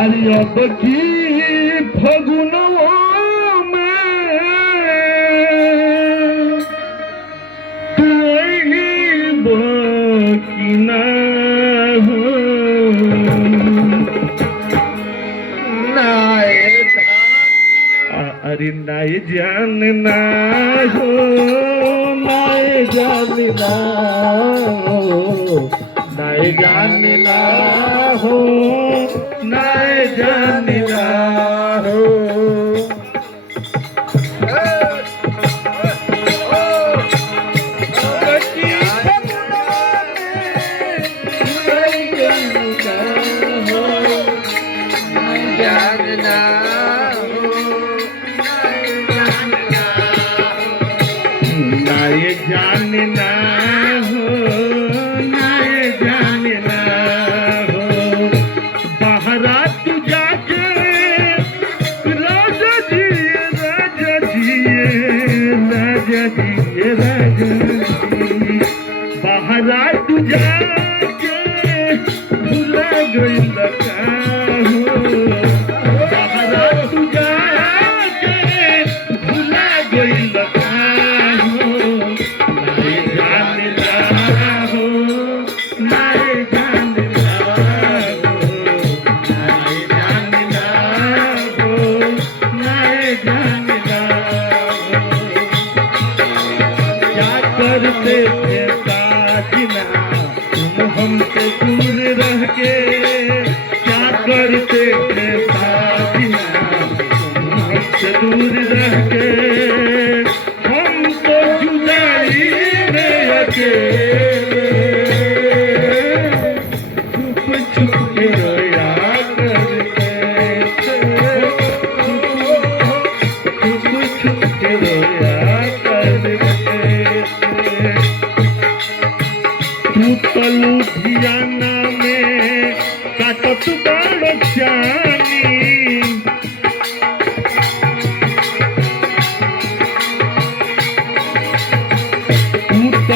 अरे अब की फगुनवा में तू बाकी ना हो अरे नाय जानना हो नाय जानना हो नाय जानना हो नाय जानना हो नाय जानना हो नाय जानना हो बाहरा तू जाके राजा जी राजा जी राजा जी राजा जी बाहरा तू जाके भुला गई लगा हो बाहरा तू जाके भुला गई लगा करते थे साजना तुम हमसे दूर रह के क्या करते थे साजना तुम हमसे दूर रह के हम तो जुदाई में अकेले छुप छुप के रोया करते थे छुप छुप के रोया लुधियाना में काटत बड़ जानी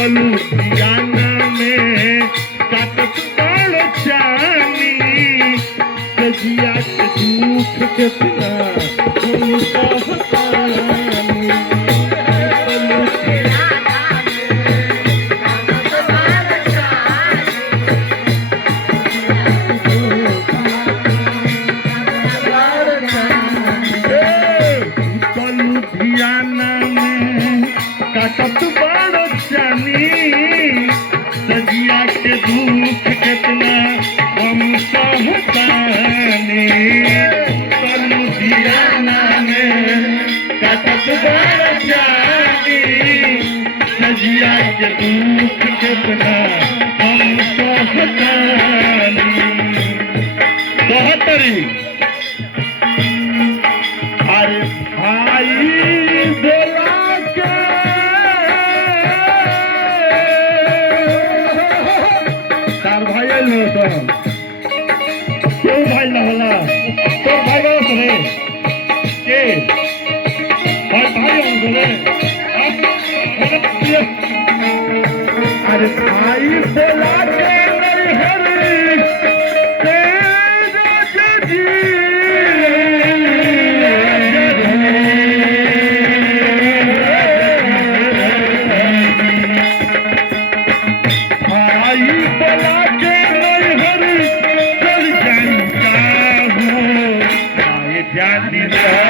लुधियाना में काटत बड़ जानी कजिया के झूठ कितना हम कहतानी काटत बड़ जानी सजिया के दुख कितना हम सहतानी लुधियाना में काटत बड़ जानी सजिया के दुख कितना हम सहतानी बहत्तरी अरे भाई बोला क्यों भाई ना होला तो भाई गाँव सुने के भाई भाई सुने अरे भाई बोला के नहीं हरी राजा जी भाई बोला के नहीं हरी जानना